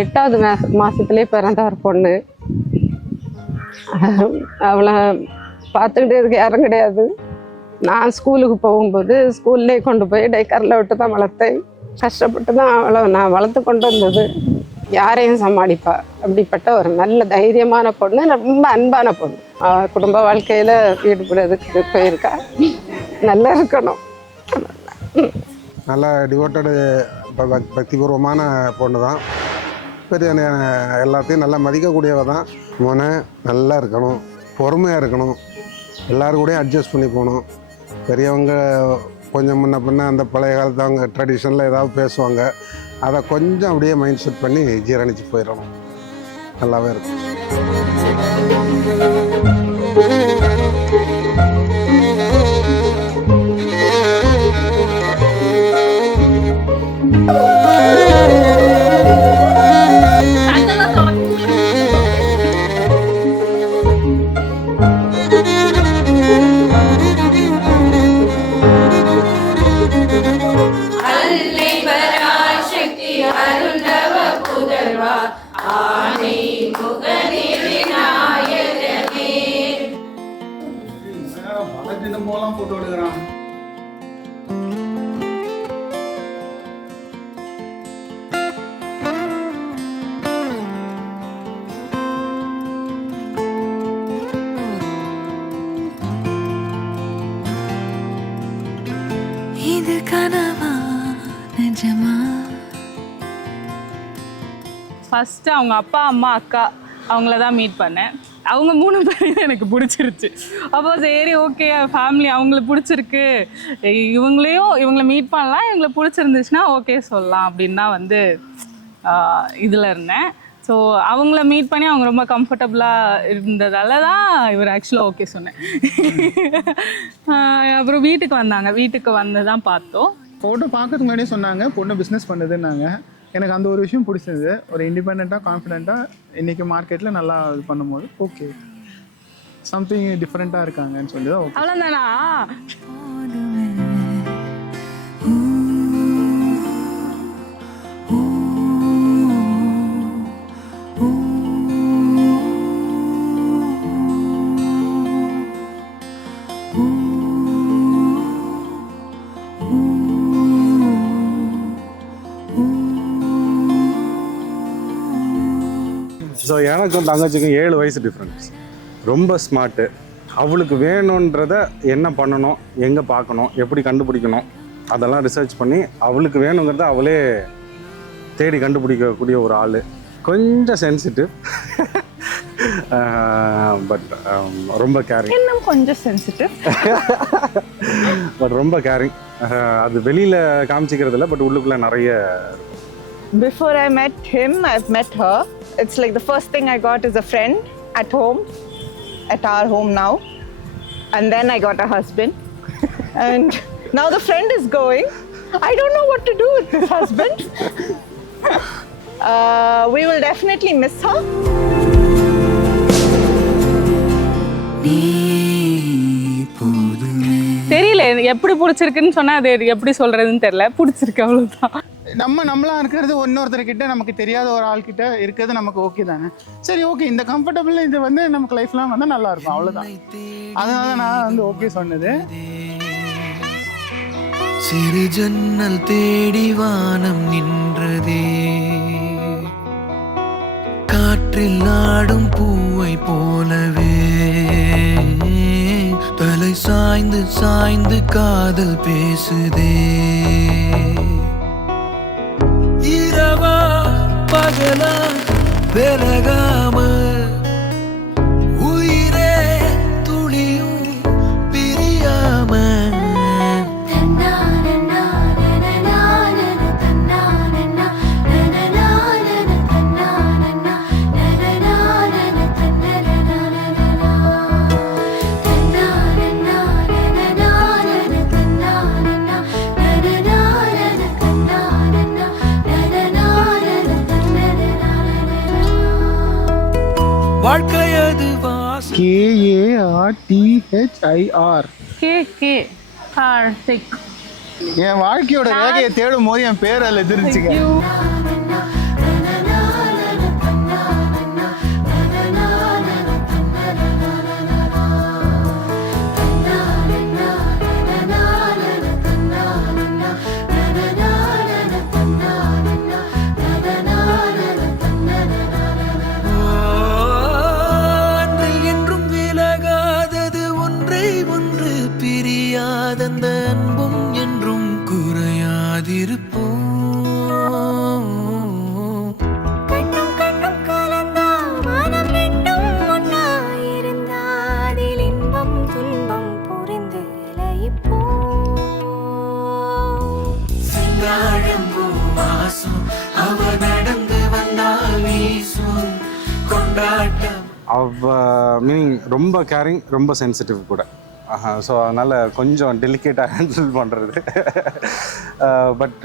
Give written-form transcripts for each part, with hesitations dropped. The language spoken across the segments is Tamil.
எட்டாவது மாசத்துலேயே பிறந்த ஒரு பொண்ணு. அவளை பார்த்துக்கிட்டே இருக்க யாரும் கிடையாது. நான் ஸ்கூலுக்கு போகும்போது ஸ்கூல்லே கொண்டு போய் டைக்கரில் விட்டு தான் வளர்த்தேன். கஷ்டப்பட்டு தான் அவளை நான் வளர்த்து கொண்டு வந்தது. யாரையும் சமாளிப்பா. அப்படிப்பட்ட ஒரு நல்ல தைரியமான பொண்ணு, ரொம்ப அன்பான பொண்ணு. குடும்ப வாழ்க்கையில் ஈடுபடுறதுக்கு போயிருக்கா. நல்லா இருக்கணும். நல்லா டிவோட்டடு பக்திபூர்வமான பொண்ணு தான். பெரிய எல்லாத்தையும் நல்லா மதிக்கக்கூடியவ தான். மோனை நல்லா இருக்கணும், பொறுமையாக இருக்கணும், எல்லோரும் கூடயும் அட்ஜஸ்ட் பண்ணி போகணும். பெரியவங்க கொஞ்சம் முன்ன பின்ன அந்த பழைய காலத்து அவங்க ட்ரெடிஷனில் ஏதாவது பேசுவாங்க, அதை கொஞ்சம் அப்படியே மைண்ட் செட் பண்ணி ஜீரணிச்சு போயிடணும். நல்லாவே இருக்கும். ஃபஸ்ட்டு அவங்க அப்பா அம்மா அக்கா அவங்கள தான் மீட் பண்ணேன். அவங்க 3 பேரையும் எனக்கு பிடிச்சிருச்சு. அப்போ சரி ஓகே ஃபேமிலி அவங்களுக்கு பிடிச்சிருக்கு, இவங்கள மீட் பண்ணலாம், இவங்களை பிடிச்சிருந்துச்சுன்னா ஓகே சொல்லலாம் அப்படின்னு தான் வந்து இதில் இருந்தேன். ஸோ அவங்கள மீட் பண்ணி அவங்க ரொம்ப கம்ஃபர்டபுளாக இருந்ததால தான் இவர் ஆக்சுவலாக ஓகே சொன்னேன். அப்புறம் வீட்டுக்கு வந்தாங்க, வீட்டுக்கு வந்து தான் பார்த்தோம். ஃபோட்டோ பார்க்கறதுக்கு முன்னாடியே சொன்னாங்க பொண்ணு பிஸ்னஸ் பண்ணுதுன்னாங்க. எனக்கு அந்த ஒரு விஷயம் பிடிச்சது. ஒரு இண்டிபெண்ட்டாக கான்ஃபிடென்ட்டாக இன்றைக்கி மார்க்கெட்டில் நல்லா இது பண்ணும்போது ஓகே சம்திங் டிஃப்ரெண்ட்டாக இருக்காங்கன்னு சொல்லி தான் ஓகே. அவ்வளோதானா? ஸோ எனக்கும் தங்கச்சிக்கும் 7 வயசு டிஃப்ரென்ஸ். ரொம்ப ஸ்மார்ட்டு. அவளுக்கு வேணுன்றத என்ன பண்ணணும், எங்கே பார்க்கணும், எப்படி கண்டுபிடிக்கணும், அதெல்லாம் ரிசர்ச் பண்ணி அவளுக்கு வேணுங்கிறத அவளே தேடி கண்டுபிடிக்கக்கூடிய ஒரு ஆள். கொஞ்சம் சென்சிட்டிவ், பட் ரொம்ப கேரிங். இன்னும் கொஞ்சம் சென்சிட்டிவ், பட் ரொம்ப கேரிங். அது வெளியில் காமிச்சிக்கிறதில்ல, பட் உள்ளுக்குள்ளே நிறைய. Before I met him, I've met her. It's like the first thing I got is a friend at home, at our home now. And then I got a husband. And now the friend is going. I don't know what to do with this husband. We will definitely miss her. தெரியல எப்படி பிடிச்சிருக்குன்னு சொன்னால் அது எப்படி சொல்கிறதுன்னு தெரியல. பிடிச்சிருக்கு அவ்வளோதான். நம்மளாக இருக்கிறது இன்னொருத்தர்கிட்ட நமக்கு தெரியாத ஒரு ஆள்கிட்ட இருக்கிறது நமக்கு ஓகே தானே. சரி ஓகே இந்த கம்ஃபர்டபுள் இது வந்து நமக்கு லைஃப்லாம் வந்து நல்லா இருக்கும், அவ்வளோதான். அதனால நான் வந்து ஓகே சொன்னது. சிறு ஜன்னல் தேடி வானம் நின்றதே, காற்றில் ஆடும் பூவை போலவே தலை சாய்ந்து சாய்ந்து காதல் பேசுதே. இரவா பகலா விலகாம உயிரே துளியும் பிரியாம வாழ்க்கையது வாசம் KARTHIR. கே கார்த்திக். என் வாழ்க்கையோட ரேகையை தேடும் போது என் பேர் அதில் எதிர்ந்துச்சுங்க. அன்றில் என்றும் விலகாதது ஒன்றை ஒன்று பிரியாதந்த அன்பும் என்றும் குறையாதிருப்போம். கண்ணும் கண்ணும் கலந்தா மனம் ரெண்டும் ஒன்னாயிருந்தா அதில் இன்பம் துன்பம் புரிந்து லயிப்போம். சிங்காழம்பூ வாசம் அவ நடந்து வந்தால் வீசும் கொண்டாட்டம். மீனிங் ரொம்ப கேரிங், ரொம்ப சென்சிட்டிவ் கூட. ஸோ அதனால் கொஞ்சம் டெலிகேட்டாக ஹேண்டில் பண்ணுறது. பட்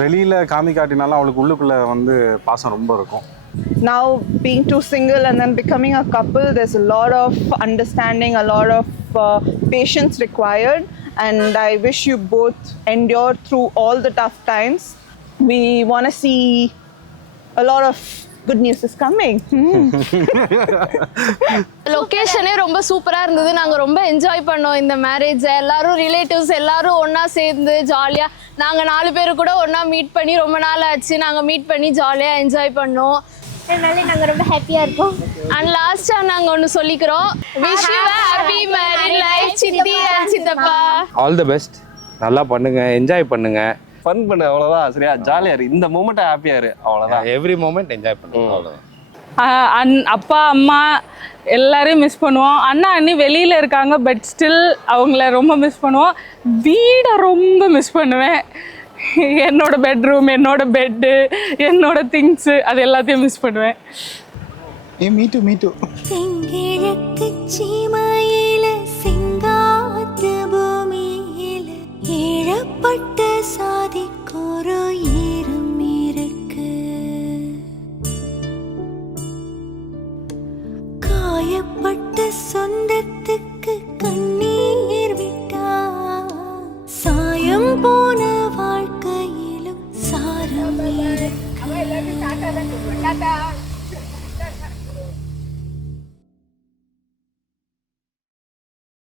வெளியில் காமிக்காட்டினாலும் அவளுக்கு உள்ளுக்குள்ளே வந்து பாசம் ரொம்ப இருக்கும். Now being too single and then becoming a couple, there's a lot of understanding, a lot of patience required, and I wish you both endure through all the tough times. We want to see a lot of good news is coming. லொகேஷனே ரொம்ப சூப்பராக இருந்தது. நாங்கள் ரொம்ப என்ஜாய் பண்ணோம் இந்த மேரேஜை. எல்லாரும் ரிலேட்டிவ்ஸ் எல்லாரும் ஒன்றா சேர்ந்து ஜாலியாக நாங்கள் 4 பேர் கூட ஒன்றா மீட் பண்ணி ரொம்ப நாள் ஆச்சு. நாங்கள் மீட் பண்ணி ஜாலியாக என்ஜாய் பண்ணோம். அதனால நாங்கள் ரொம்ப ஹாப்பியாக இருக்கோம். அண்ட் லாஸ்ட்டாக நாங்கள் ஒன்று சொல்லிக்கிறோம். Wish you happy married life சித்தி அண்ட் சித்தப்பா. All the best. நல்லா பண்ணுங்க, என்ஜாய் பண்ணுங்க, ஃபன் பண்ணு, அவ்வளோதான். சரியா, ஜாலியாக இரு, இந்த மூமெண்ட்டை ஹாப்பியாக இரு, அவ்வளோதான். எவ்ரி மூமெண்ட் என்ஜாய் பண்ணுங்க, அவ்வளோதான். அப்பா அம்மா எல்லாரையும் மிஸ் பண்ணுவோம். அண்ணா அண்ணி வெளியில் இருக்காங்க, பட் ஸ்டில் அவங்கள ரொம்ப மிஸ் பண்ணுவோம். வீடை ரொம்ப மிஸ் பண்ணுவேன். என்னோட பெட்ரூம், என்னோட பெட்டு, என்னோட திங்ஸு, அது எல்லாத்தையும் மிஸ் பண்ணுவேன். Me two. செங்கிழக்கு சீமையில செங்காத்து பூமியில ஏழப்பட்ட சாதி